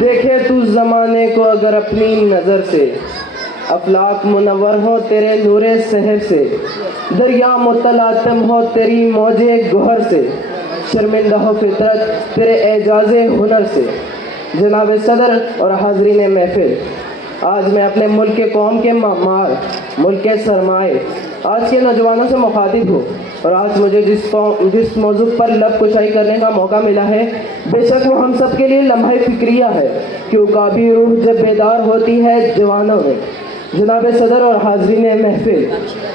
دیکھے تو زمانے کو اگر اپنی نظر سے، افلاک منور ہو تیرے نور سحر سے، دریا متلاطم ہو تیری موج گہر سے، شرمندہ ہو فطرت تیرے اعجاز ہنر سے۔ جناب صدر اور حاضرین محفل، آج میں اپنے ملک قوم کے معمار، ملک کے سرمائے، آج کے نوجوانوں سے مخاطب ہوں، اور آج مجھے جس موضوع پر لب کشائی کرنے کا موقع ملا ہے، بے شک وہ ہم سب کے لیے لمحہ فکریہ ہے کہ عقابی روح جب بیدار ہوتی ہے جوانوں میں۔ جناب صدر اور حاضرین محفل،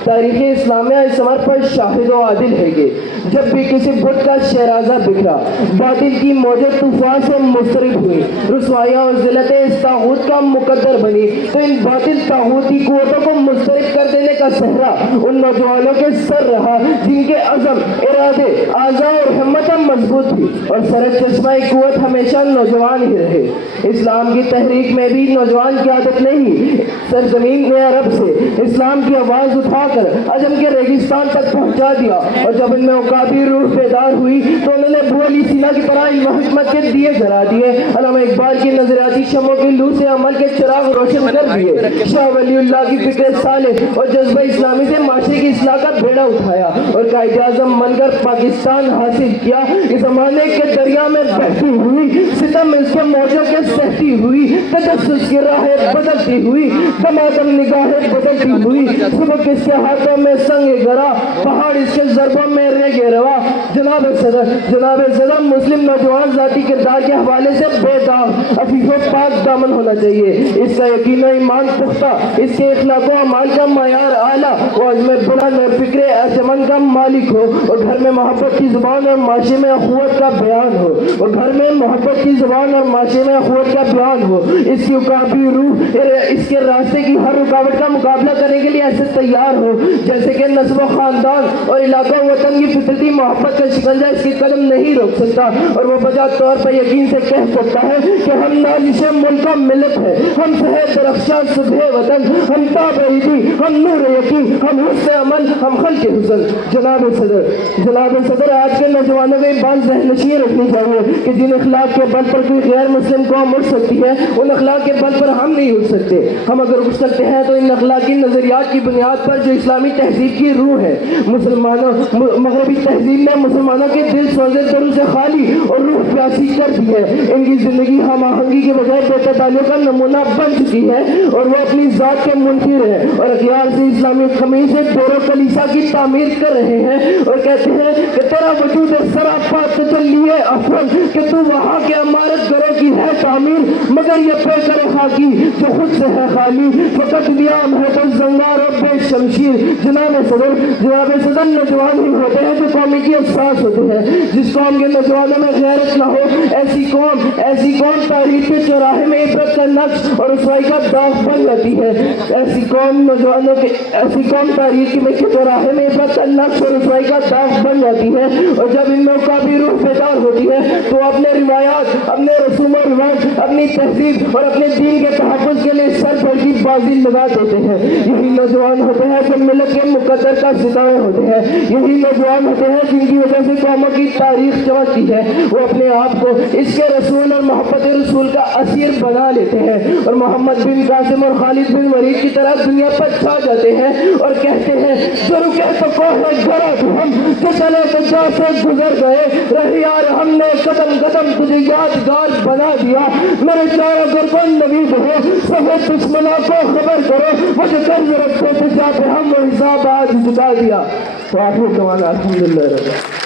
تاریخ اسلامیہ اس عمر پر شاہد و عادل ہے گے، جب بھی کسی بت کا شیرازہ بکھرا، باطل کی موجیں طوفان سے مضطرب ہوئی، رسوائیاں اور ذلتیں اس طاغوت کا مقدر بنی، تو ان باطل طاغوتی قوتوں کو مضطرب کر دینے کا صحرا ان نوجوانوں کے سر رہا جن کے عزم، ارادے، اعضاء اور ہمتیں مضبوط تھی، اور سر چشمہ قوت ہمیشہ نوجوان ہی رہے۔ اسلام کی تحریک میں بھی نوجوان کی عادت نہیں، سرزمین عرب سے اسلام کی آواز اٹھا کر عجم کے ریگستان تک پہنچا دیا، اور جب ان میں عقابی روح بیدار ہوئی تو انہوں نے بھو علی سینا کی طرح علم و حکمت کے دیے جلا دیے، علامہ اقبال کی نظریاتی شمعوں کی لو سے عمل کے چراغ روشن کر دیے، شاہ ولی اللہ کی فکر صالح اور جذبہ اسلامی سے معاشرے کی اصلاح کا بیڑا اٹھایا، اور قائد اعظم بن کر پاکستان حاصل کیا۔ اس زمانے کے دریا میں بہتی ہوئی، ستم اس کے موجوں کے سہتی ہوئی، تجسس کی راہیں بدلتی ہوئی، دمادم نگاہیں بدلتی ہوئی، سبق اس کے ہاتھوں میں سنگ گرا، پہاڑ اس کے ضربوں میں ریگ روا۔ جناب صدر مسلم نوجوان ذاتی کردار کے حوالے سے بے داغ، عفیف و پاک دامن ہونا چاہیے، اس کا یقین و ایمان پختہ، اس کے اخلاق و اعمال کا معیار اعلیٰ، وہ عزم بلند اور فکر ارجمند کا مالک ہو، اور گھر میں محبت کی زبان اور معاشرے میں اخوت کا بیان ہو، اور گھر میں محبت کی زبان اور معاشرے میں اخوت کا بیان ہو۔ اس کی عقابی روح اس کے راستے کی ہر رکاوٹ کا مقابلہ کرنے کے لیے ایسے تیار ہو جیسے کہ نسب و خاندان اور علاقہ وطن کی فطرتی محبت کا شکنجہ اس کی قدم نہیں روک سکتا، اور وہ بجا طور پر یقین سے کہہ سکتا ہے کہ ہم نازش ملک و ملت ہے، ہم شہر درخشاں صبح وطن، ہم تاب عیدی، ہم نور یقین، ہم حسن عمل، ہم خلق حسن۔ جناب صدر آج کے نوجوانوں کو یہ بات ذہن نشین رکھنی چاہیے کہ جن اخلاق کے بل پر کوئی غیر مسلم قوم اٹھ سکتی ہے، ان اخلاق کے بل پر ہم نہیں اٹھ سکتے۔ ہم اگر اٹھ سکتے ہیں تو ان اخلاقی نظریات کی بنیاد پر جو اسلامی تہذیب کی روح ہے، مغربی تہذیب نے مسلمانوں کے دل سوزے دل سے خالی اور روح پیاسی کر دی ہے، ان کی زندگی ہم آہنگی کے بجائے بے تعلیوں کا نمونہ بن چکی ہے، اور وہ اپنی ذات کے منکر ہیں، اور اخیار سے اسلامی خمیز سے دور و کلیسا کی تعمیر کر رہے ہیں، اور کہتے ہیں کہ تیرا وجود سراپا تجلی افضل، کہ تو وہاں کے عمارت گروں کی ہے تعمیر، مگر یہ پیکر خاکی جو خود سے ہے خالی، فقط بیام ہے تو زنگار اور بے شمشیر۔ جناب صدر نوجوان ہی ہوتے ہیں جو قومی کی احساس ہوتے ہیں، جس قوم کے نوجوانوں میں غیرت نہ ہو، ایسی قوم تاریخ کے چوراہے میں عبرت کا نقش اور رسوائی کا داغ بن جاتی ہے، ایسی قوم تاریخ کے چوراہے میں عبرت کا نقش اور رسوائی کا داغ بن جاتی ہے، اور جب ان میں عقابی روح بیدار ہوتی ہے تو اپنے روایات، اپنے رسوم و رواج، اپنی تہذیب اور اپنے دین کے تحفظ کے لیے سر بھر کی بازی لگا دیتے ہیں۔ یہی نوجوان ہوتے ہیں جو ملت کے مقدر کا ستارے ہوتے ہیں، یہی نوجوان ہوتے ہیں جن کی وجہ سے قوموں کی تاریخ چمکتی ہے، وہ اپنے آپ کو اس کے رسول اور محبت رسول کا اسیر بنا لیتے ہیں، اور محمد بن قاسم اور خالد بن ولید کی طرح دنیا پر چھا جاتے ہیں اور کہتے ہیں جو رکے تو کوہ گرا تو ہم، جو چلے تو جا سے گزر گئے، رہی یار ہم نے قدم قدم تجھے یادگار بنا دیا، میرے چاروں گردن نوید ہو، سفید دشمنوں کو خبر کرو، مجھے قرض رکھتے تھے جاتے ہم وہ حساب آج جتا دیا۔ تو آخر کمانا الحمدللہ رب